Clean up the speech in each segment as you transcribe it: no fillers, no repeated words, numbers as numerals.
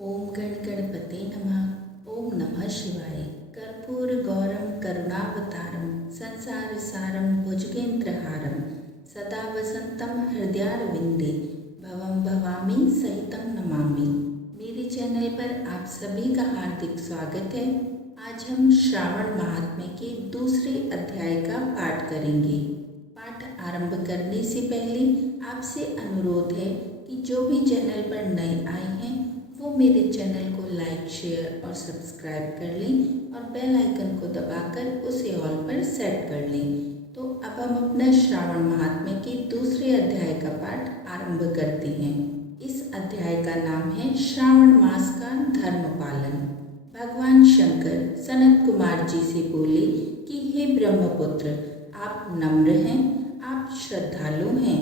ओम गण गणपते नमः। ओम नमः शिवाय। कर्पूर गौरम करुणावतारम संसार सारम भुजगेंद्रहारम सदा वसंतम हृदयारविंदे भवम भवामी सहितम नमामि। मेरे चैनल पर आप सभी का हार्दिक स्वागत है। आज हम श्रावण महात्म्य के दूसरे अध्याय का पाठ करेंगे। पाठ आरंभ करने से पहले आपसे अनुरोध है कि जो भी चैनल पर नए आए हैं वो मेरे चैनल को लाइक, शेयर और सब्सक्राइब कर लें और बेल आइकन को दबाकर उसे ऑल पर सेट कर लें। तो अब हम अपना श्रावण महात्म्य के दूसरे अध्याय का पाठ आरंभ करते हैं। इस अध्याय का नाम है श्रावण मास का धर्म पालन। भगवान शंकर सनत कुमार जी से बोले कि हे ब्रह्मपुत्र, आप नम्र हैं, आप श्रद्धालु हैं,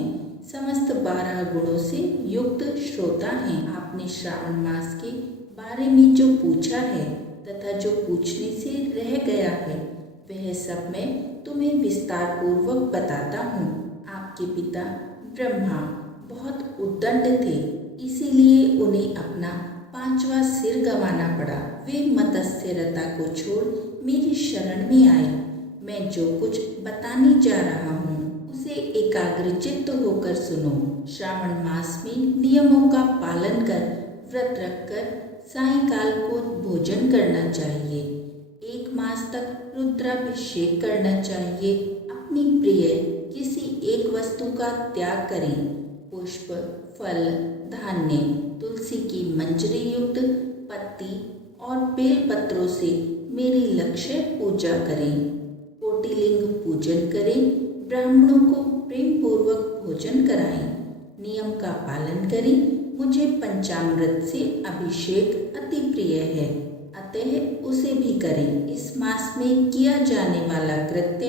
समस्त 12 गुणों से युक्त श्रोता हैं। आपने श्रावण मास के बारे में जो पूछा है तथा जो पूछने से रह गया है वह सब मैं तुम्हें विस्तार पूर्वक बताता हूँ। आपके पिता ब्रह्मा बहुत उद्दंड थे, इसीलिए उन्हें अपना 5वां सिर गंवाना पड़ा। वे मत्स्यरता को छोड़ मेरी शरण में आए। मैं जो कुछ बताने जा रहा हूँ उसे एकाग्रचित्त होकर सुनो। श्रावण मास में नियमों का पालन कर व्रत रखकर सायंकाल को भोजन करना चाहिए। 1 मास तक रुद्राभिषेक करना चाहिए। अपनी प्रिय किसी एक वस्तु का त्याग करें। पुष्प, फल, धान्य, तुलसी की मंजरी युक्त पत्ती और बेल पत्रों से मेरी लक्ष्य पूजा करें। कोटिलिंग पूजन करें। ब्राह्मणों को प्रेम पूर्वक भोजन कराएं। नियम का पालन करें। मुझे पंचामृत से अभिषेक अति प्रिय है, अतः उसे भी करें। इस मास में किया जाने वाला कृत्य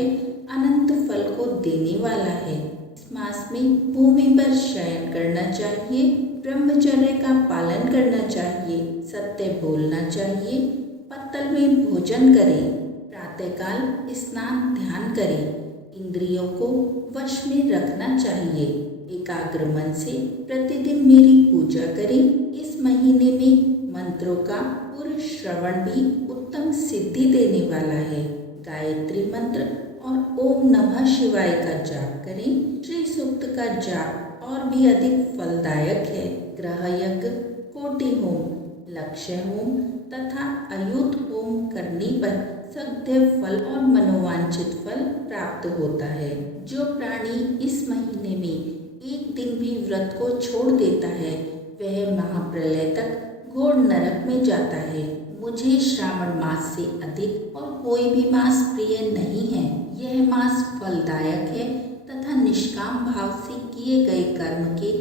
अनंत फल को देने वाला है। इस मास में भूमि पर शयन करना चाहिए। ब्रह्मचर्य का पालन करना चाहिए। सत्य बोलना चाहिए। पत्तल में भोजन करें। प्रातःकाल स्नान ध्यान करें। इंद्रियों को वश में रखना चाहिए। एकाग्र मन से प्रतिदिन मेरी पूजा करें। इस महीने में मंत्रों का पूर्ण श्रवण भी उत्तम सिद्धि देने वाला है। गायत्री मंत्र और ओम नमः शिवाय का जाप करें। श्री सूक्त का जाप और भी अधिक फलदायक है। ग्रह यज्ञ, कोटि होम, लक्ष्य होम तथा अयुत होम करने पर सदैव फल और मनोवांछित फल प्राप्त होता है। जो प्राणी इस महीने में एक दिन भी व्रत को छोड़ देता है वह महाप्रलय तक घोर नरक में जाता है। मुझे श्रावण मास से अधिक और कोई भी मास प्रिय नहीं है। यह मास फलदायक है तथा निष्काम भाव से किए गए कर्म के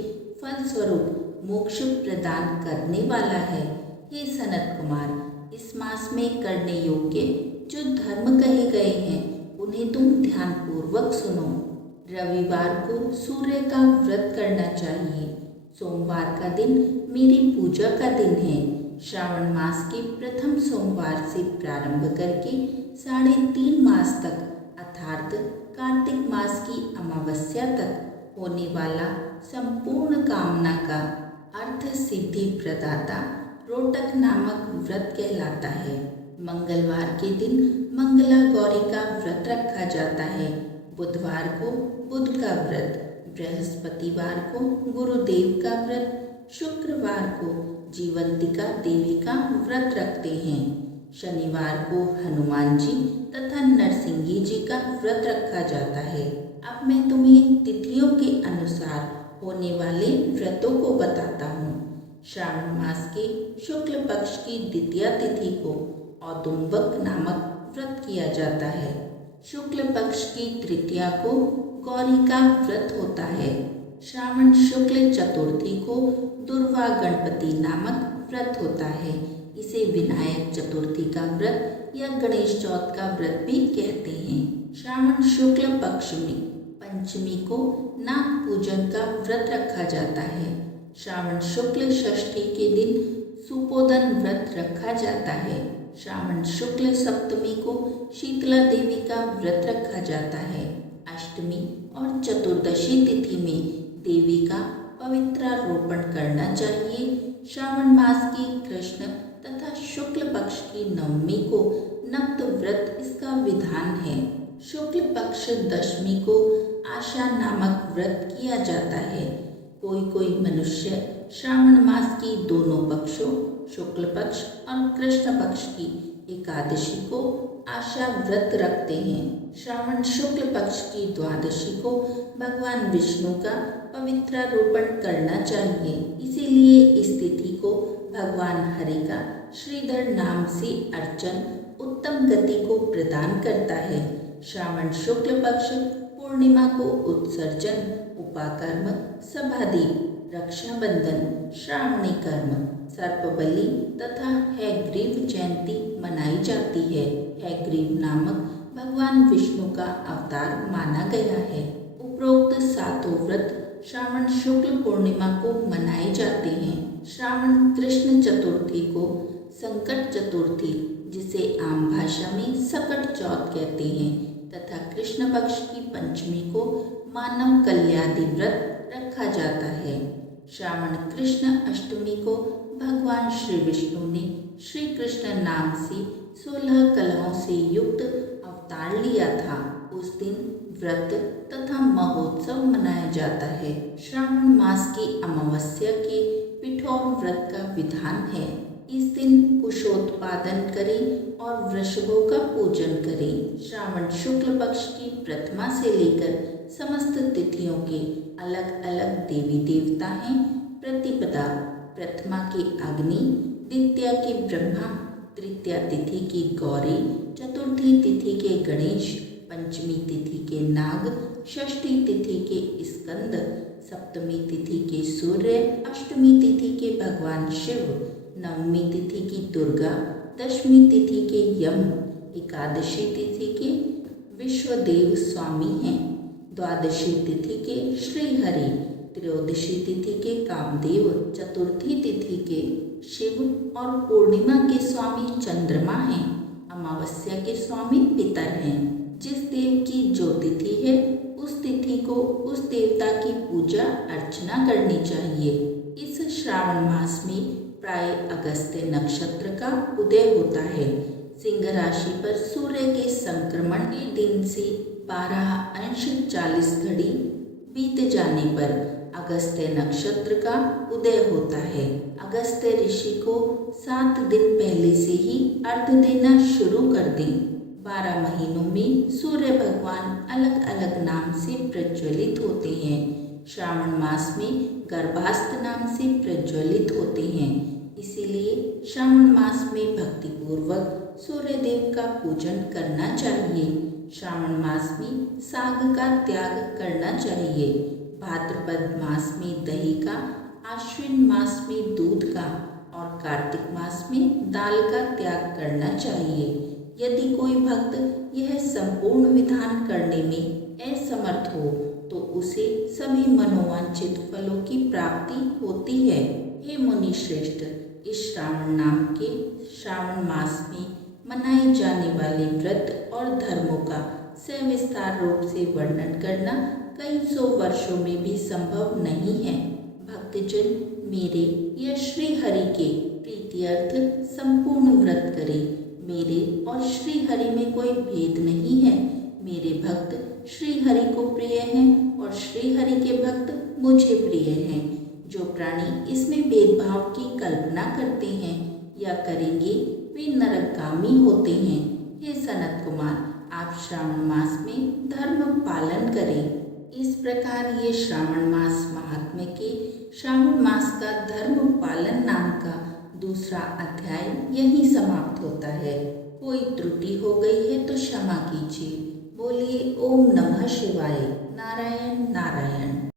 फलस्वरूप मोक्ष प्रदान करने वाला है। हे सनत कुमार, इस मास में करने योग्य जो धर्म कहे गए हैं उन्हें तुम ध्यान पूर्वक सुनो। रविवार को सूर्य का व्रत करना चाहिए। सोमवार का दिन मेरी पूजा का दिन है। श्रावण मास के प्रथम सोमवार से प्रारंभ करके 3.5 मास तक अर्थात कार्तिक मास की अमावस्या तक होने वाला संपूर्ण कामना का अर्थ सिद्धि प्रदाता रोटक नामक व्रत कहलाता है। मंगलवार के दिन मंगला गौरी का व्रत रखा जाता है। बुधवार को बुध का व्रत, बृहस्पतिवार को गुरुदेव का व्रत, शुक्रवार को जीवंतिका देवी का व्रत रखते हैं। शनिवार को हनुमान जी तथा नरसिंह जी का व्रत रखा जाता है। अब मैं तुम्हें तिथियों के अनुसार होने वाले व्रतों को बताता हूँ। श्रावण मास के शुक्ल पक्ष की द्वितीया तिथि को औदुंबक नामक व्रत किया जाता है। शुक्ल पक्ष की तृतीया को गौरी का व्रत होता है। श्रावण शुक्ल चतुर्थी को दुर्वा गणपति नामक व्रत होता है। इसे विनायक चतुर्थी का व्रत या गणेश चौथ का व्रत भी कहते हैं। श्रावण शुक्ल पक्ष में पंचमी को नाग पूजन का व्रत रखा जाता है। श्रावण शुक्ल षष्ठी के दिन सुपोदन व्रत रखा जाता है। श्रावण शुक्ल सप्तमी को शीतला देवी का व्रत रखा जाता है। अष्टमी और चतुर्दशी तिथि में देवी का पवित्रारोपण करना चाहिए। श्रावण मास की कृष्ण तथा शुक्ल पक्ष की नवमी को नक्त व्रत इसका विधान है। शुक्ल पक्ष दशमी को आशा नामक व्रत किया जाता है। कोई कोई मनुष्य श्रावण मास की दोनों पक्षों शुक्ल पक्ष और कृष्ण पक्ष की एकादशी को आशा व्रत रखते हैं। श्रावण शुक्ल पक्ष की द्वादशी को भगवान विष्णु का पवित्रारोपण करना चाहिए। इसीलिए इस तिथि को भगवान हरि का श्रीधर नाम से अर्चन उत्तम गति को प्रदान करता है। श्रावण शुक्ल पक्ष पूर्णिमा को उत्सर्जन, उपाकर्म, सभादीप, रक्षाबंधन, श्रावणी कर्म, सर्पबलि तथा हैग्रीव जयंती मनाई जाती है। हैग्रीव नामक भगवान विष्णु का अवतार माना गया है। उपरोक्त सातों व्रत श्रावण शुक्ल पूर्णिमा को मनाए जाते हैं। श्रावण कृष्ण चतुर्थी को संकट चतुर्थी, जिसे आम भाषा में सकट चौथ कहते हैं, तथा कृष्ण पक्ष की पंचमी को मानव कल्याणी व्रत रखा जाता है। श्रावण कृष्ण अष्टमी को भगवान श्री विष्णु ने श्री कृष्ण नाम से 16 कलाओं से युक्त अवतार लिया था। उस दिन व्रत तथा महोत्सव मनाया जाता है। श्रावण मास की अमावस्या के पिठौर व्रत का विधान है। इस दिन कुशोत्पादन करें और वृषभों का पूजन करें। श्रावण शुक्ल पक्ष की प्रथमा से लेकर समस्त तिथियों के अलग अलग देवी देवता हैं। प्रतिपदा प्रथमा के अग्नि, द्वितीया के ब्रह्मा, तृतीया तिथि की गौरी, चतुर्थी तिथि के गणेश, पंचमी तिथि के नाग, षष्ठी तिथि के स्कंद, सप्तमी तिथि के सूर्य, अष्टमी तिथि के भगवान शिव, नवमी तिथि की दुर्गा, दशमी तिथि के यम, एकादशी तिथि के विश्वदेव स्वामी हैं, द्वादशी तिथि के श्रीहरि, त्रयोदशी तिथि के कामदेव, चतुर्थी तिथि के शिव और पूर्णिमा के स्वामी चंद्रमा हैं। अमावस्या के स्वामी पितर हैं। जिस देव की जो तिथि है उस तिथि को उस देवता की पूजा अर्चना करनी चाहिए। इस श्रावण मास में प्राय अगस्त्य नक्षत्र का उदय होता है। सिंह राशि पर सूर्य के संक्रमण के दिन से 12:40 बीत जाने पर अगस्त्य नक्षत्र का उदय होता है। अगस्त्य ऋषि को 7 दिन पहले से ही अर्घ देना शुरू कर दें। 12 महीनों में सूर्य भगवान अलग अलग नाम से प्रज्वलित होते हैं। श्रावण मास में गर्भास्थ नाम से प्रज्वलित होते हैं। इसीलिए श्रावण मास में भक्तिपूर्वक सूर्य देव का पूजन करना चाहिए। श्रावण मास में साग का त्याग करना चाहिए। भाद्रपद मास में दही का, आश्विन मास में दूध का और कार्तिक मास में दाल का त्याग करना चाहिए। यदि कोई भक्त यह संपूर्ण विधान करने में असमर्थ हो तो उसे सभी मनोवांछित फलों की प्राप्ति होती है। हे मुनि श्रेष्ठ, इस श्रावण नाम के श्रावण मास में मनाए जाने वाले व्रत और धर्मों का सविस्तार रूप से वर्णन करना कई सौ वर्षों में भी संभव नहीं है। भक्तजन मेरे या श्री हरि के प्रीत्यर्थ संपूर्ण व्रत करें। मेरे और श्री हरि में कोई भेद नहीं है। मेरे भक्त श्री हरि को प्रिय हैं और श्री हरि के भक्त मुझे प्रिय हैं। जो प्राणी इसमें भेदभाव की कल्पना करते हैं या करेंगे वे नरकगामी होते हैं। हे सनत कुमार, आप श्रावण मास में धर्म पालन करें। इस प्रकार ये श्रावण मास महात्म्य के श्रावण मास का धर्म पालन नाम का दूसरा अध्याय यहीं समाप्त होता है। कोई त्रुटि हो गई है तो क्षमा कीजिए। बोलिए ओम नमः शिवाय। नारायण नारायण।